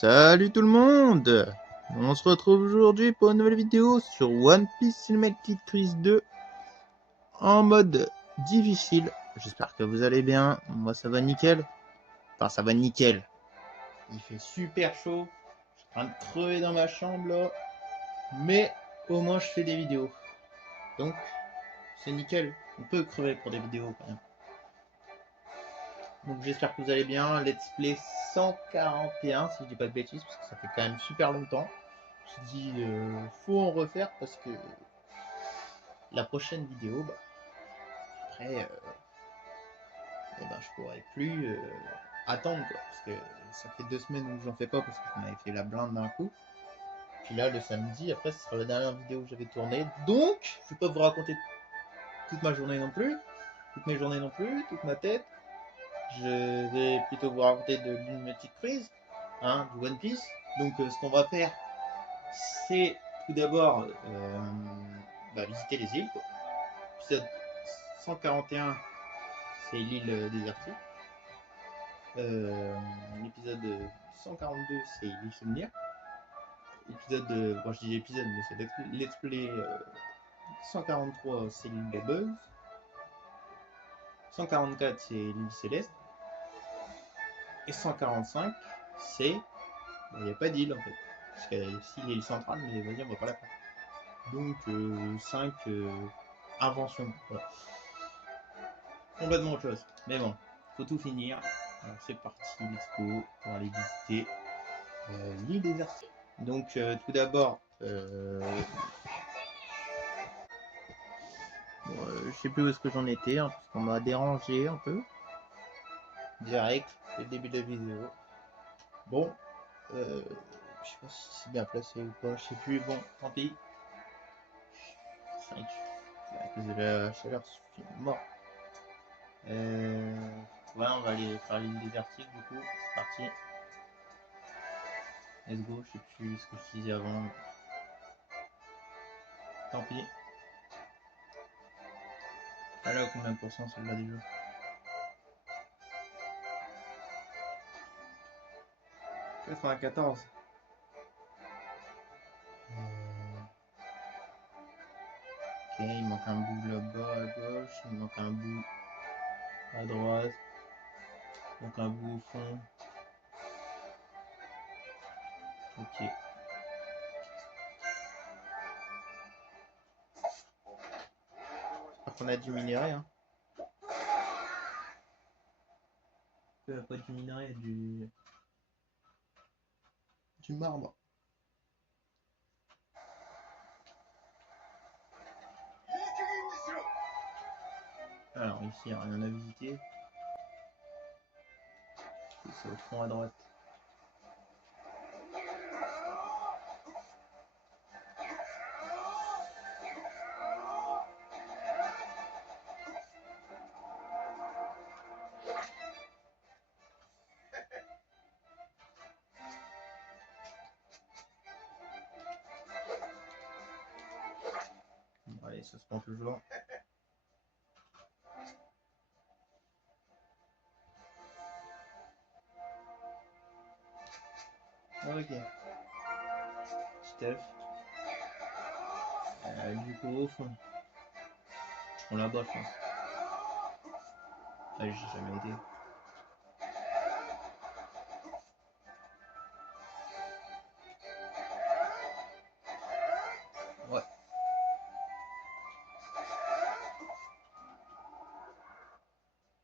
Salut tout le monde. On se retrouve aujourd'hui pour une nouvelle vidéo sur One Piece Cinematic Crisis 2 en mode difficile. J'espère que vous allez bien. Moi ça va nickel. Enfin ça va nickel. Il fait super chaud. Je suis en train de crever dans ma chambre là. Mais au moins je fais des vidéos. Donc c'est nickel. On peut crever pour des vidéos quand même. Donc j'espère que vous allez bien. Let's play 141 si je dis pas de bêtises parce que ça fait quand même super longtemps. Je me suis dit faut en refaire parce que la prochaine vidéo, après je pourrais plus attendre quoi, parce que ça fait 2 semaines où j'en fais pas parce que je m'avais fait la blinde d'un coup. Puis là le samedi après ce sera la dernière vidéo que j'avais tournée. Donc je vais pas vous raconter toute ma journée non plus, toutes mes journées non plus, toute ma tête. Je vais plutôt vous raconter de l'Unlimited Cruise, du One Piece. Donc ce qu'on va faire, c'est tout d'abord visiter les îles. Quoi. Épisode 141, c'est l'île désertique. L'épisode 142, c'est l'île souvenir. Je dis épisode, mais c'est Let's Play 143, c'est l'île des Buzz. 144, c'est l'île céleste. Et 145, c'est. Il n'y a pas d'île en fait. Parce qu'il y a aussi l'île centrale, mais vas-y, on va pas la faire. Donc 5 inventions. Voilà. Complètement autre chose. Mais bon, faut tout finir. Alors c'est parti, let's go pour aller visiter l'île désertique. Donc tout d'abord, je sais plus où est-ce que j'en étais, parce qu'on m'a dérangé un peu. Direct, dès le début de la vidéo. Bon, je sais pas si c'est bien placé ou pas, je sais plus. Bon, tant pis. 5. À cause de la chaleur, je suis mort. On va aller faire l'île désertique du coup, c'est parti. Let's go, je sais plus ce que je disais avant. Tant pis. Elle a combien de pourcents celle-là déjà? 94. Ok, il manque un bout là-bas à gauche, il manque un bout à droite, il manque un bout au fond. Ok. J'espère qu'on a du minerai. Hein. Pas du minerai, du marbre. Alors ici, il n'y a rien à visiter. C'est au fond à droite. Bon, allez, ça se prend toujours. Ok. Petit œuf. Du coup, au fond. On là-bas, je pense. Ah, j'ai jamais été. Ouais.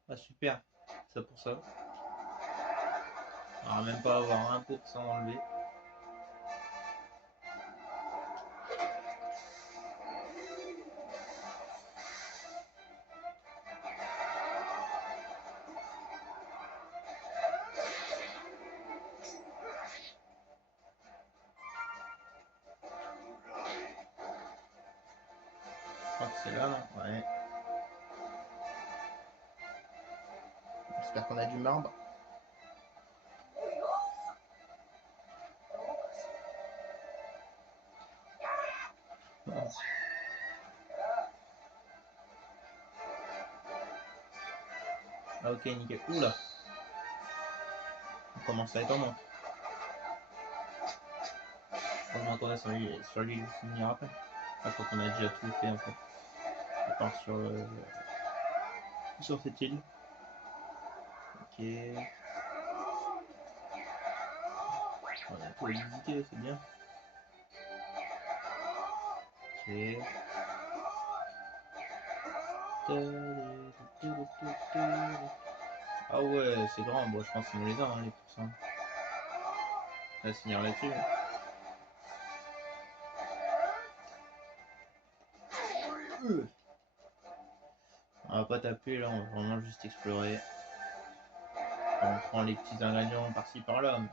Ah, super. Ça pour ça. On va même pas avoir 1% enlevé. Je crois que c'est là, non? Ouais. J'espère qu'on a du marbre. Ah, ok, nickel. Oula. On commence à être en manque. changements qu'on a sur l'île du miracle. Enfin, quand on a déjà tout fait en fait. À part sur cette île. Ok. On a tout visité, c'est bien. Ok. Ah ouais, c'est grand. Bon, je pense qu'on les a, hein, les pourcents. On va finir là-dessus. On va pas taper là, on va vraiment juste explorer. On prend les petits ingrédients par-ci par-là. Mais...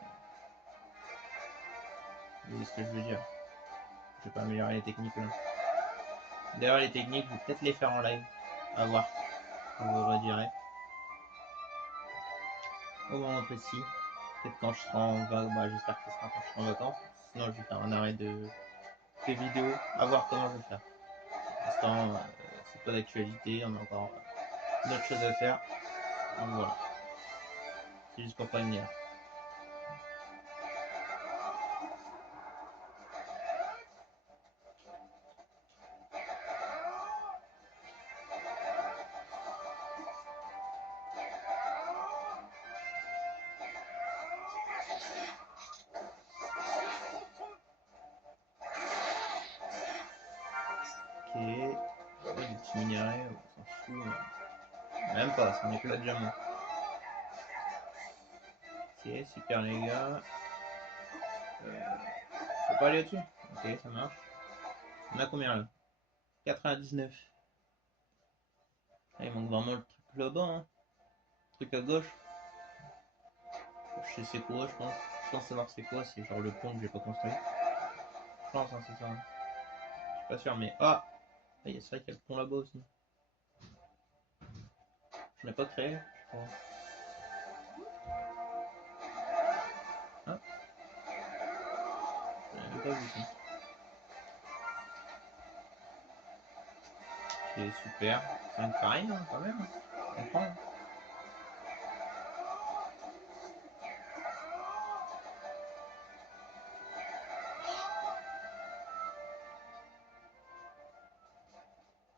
vous voyez ce que je veux dire. Je vais pas améliorer les techniques là. D'ailleurs, les techniques, je vais peut-être les faire en live. À voir. Je vous redirai. Au moment précis. Peut-être quand je serai en vacances. Bah, j'espère que ce sera quand je serai en vacances. Sinon, je vais faire un arrêt de vidéo. À voir comment je vais faire. Pour l'instant, c'est pas d'actualité. On a encore d'autres choses à faire. Donc voilà. C'est juste pour pas venir. Ok. Oh, des petits minerais, on s'en fout. Même pas, c'est un éclat de diamant. Ok, super les gars. Faut pas aller au-dessus. Ok, ça marche. On a combien là? 99. Ah, il manque vraiment le truc là-bas, hein. Le truc à gauche. Je sais c'est quoi, je pense. Je pense savoir c'est quoi, c'est genre le pont que j'ai pas construit. Je pense, hein, c'est ça. Je suis pas sûr, mais. Ah! C'est vrai qu'il y a le pont là-bas aussi. Je l'ai pas créé, je crois. Ah! Je l'ai même pas vu ça. C'est super. C'est une farine, hein, quand même. On prend.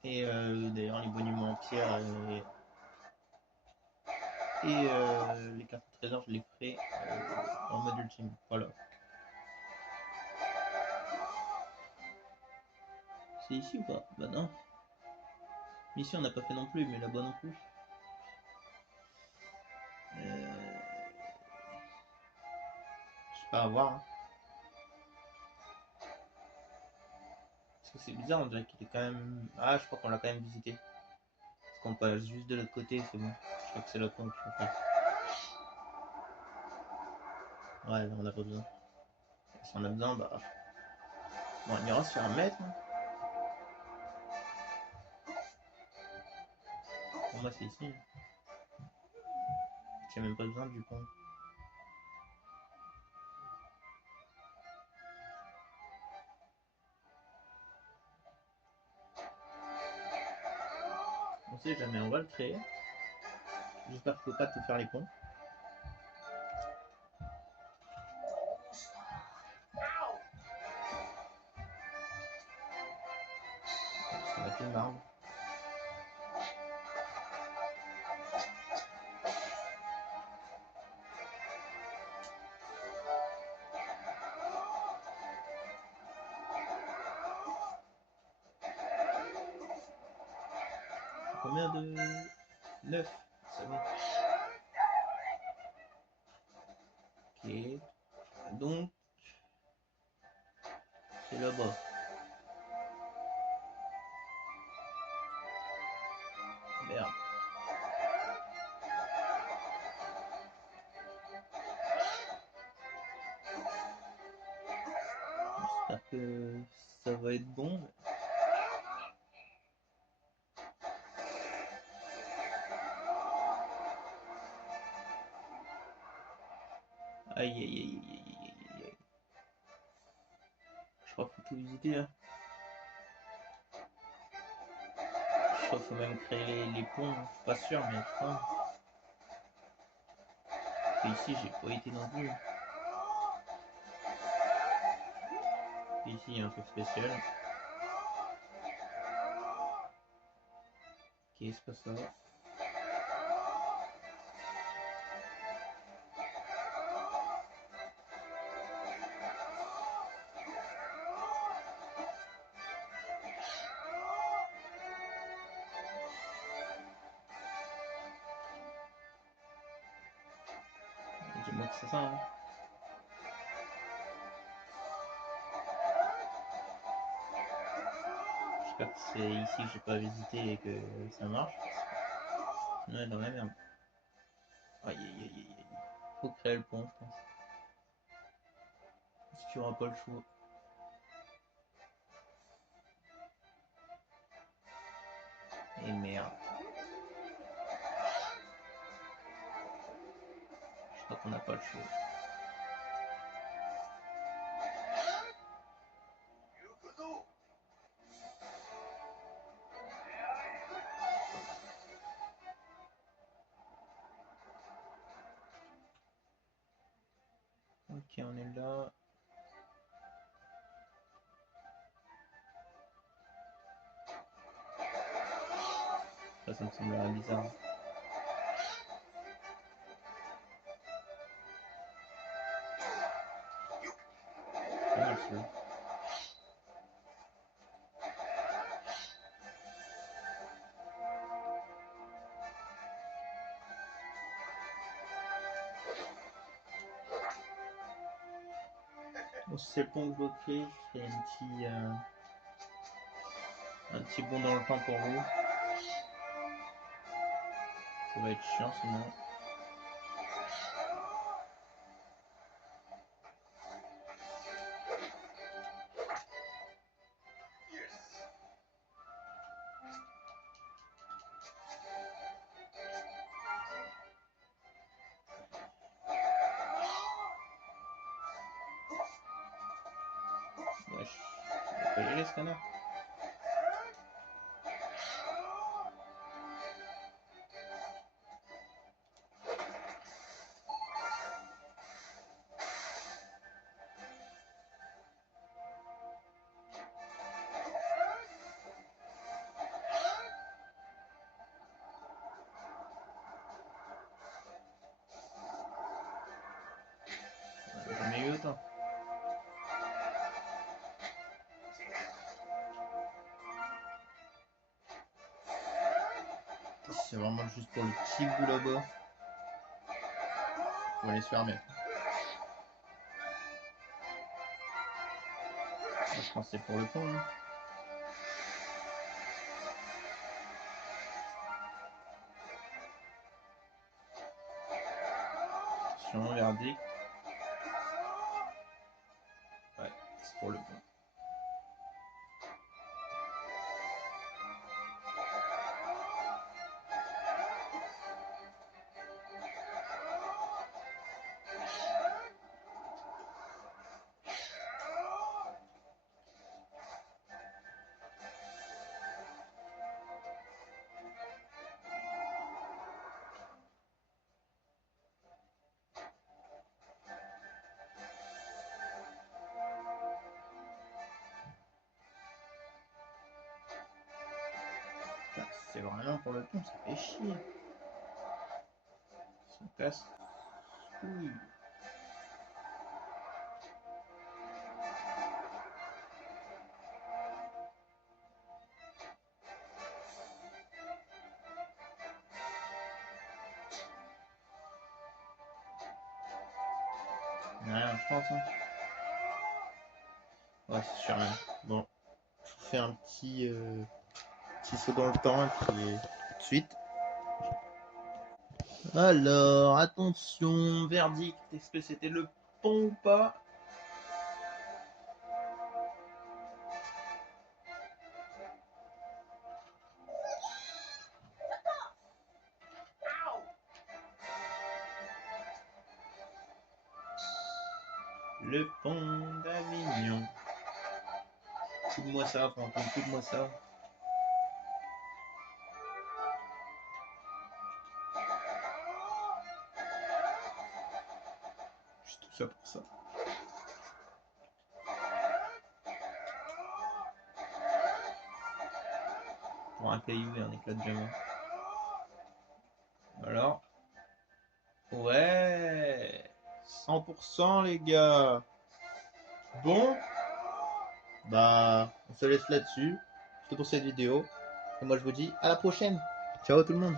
Et d'ailleurs, les monuments en pierre et les cartes de trésor, je les ferai en mode ultime. Voilà. C'est ici ou pas? Bah non. Ici, on n'a pas fait non plus, mais là-bas non plus. Je sais pas, à voir. Hein. Parce que c'est bizarre, on dirait qu'il est quand même. Ah, je crois qu'on l'a quand même visité. Parce qu'on passe juste de l'autre côté, c'est bon. Je crois que c'est l'autre pont qu'il faut faire. Ouais, là, on n'a pas besoin. Si on a besoin, bah. Bon, on ira se faire mettre. Hein. Pour moi, c'est ici. J'ai même pas besoin du pont. On sait jamais, on va le créer. J'espère qu'il faut pas tout faire les ponts. Ça va être une marbre. Combien de. 9. C'est bon. Ok. Donc, c'est là-bas. Merde. J'espère que ça va être bon. Aïe aïe aïe aïe aïe aïe aïe. Je crois qu'il faut tout visiter. Hein. Je crois qu'il faut même créer les ponts. Je suis pas sûr, mais je crois. Parce que ici, j'ai pas été non plus. Ici, il y a un truc spécial. Ok, c'est pas ça. Dis-moi que c'est ça, hein. J'espère que c'est ici que j'ai pas visité et que ça marche. Sinon, elle est dans la merde. Aïe aïe aïe aïe aïe. Faut créer le pont, je pense. Parce qu'il n'y aura pas le choix. Et merde. Je crois qu'on n'a pas le choix. Ok, on est là. Ça me semble bizarre. Ah, merci. Bon, si c'est le pont que je veux créer, je ferai un petit bond dans le temps pour vous. Ça va être chiant sinon. Wesh, il va pas y aller ce canard. Jamais eu autant. C'est vraiment juste pour le petit bout là-bas. On va aller se fermer. Je pense que c'est pour le pont. Hein. Attention, verdict. Ouais, c'est pour le pont. C'est vraiment pour le pont, ça fait chier. Ça casse. Oui. Rien, je pense. Hein. Ouais, c'est sûr. Même. Bon, je vous fais un petit saut dans le temps et puis tout de suite. Alors, attention, verdict, est-ce que c'était le pont ou pas? Le pont d'Avignon. Coupe-moi ça, Franck, coupe-moi ça. Juste tout ça pour ça. pour un caillou et un éclat de diamant. Alors, ouais, 100% les gars. Bon, bah, on se laisse là-dessus. C'est pour cette vidéo. Et moi, je vous dis à la prochaine. Ciao tout le monde.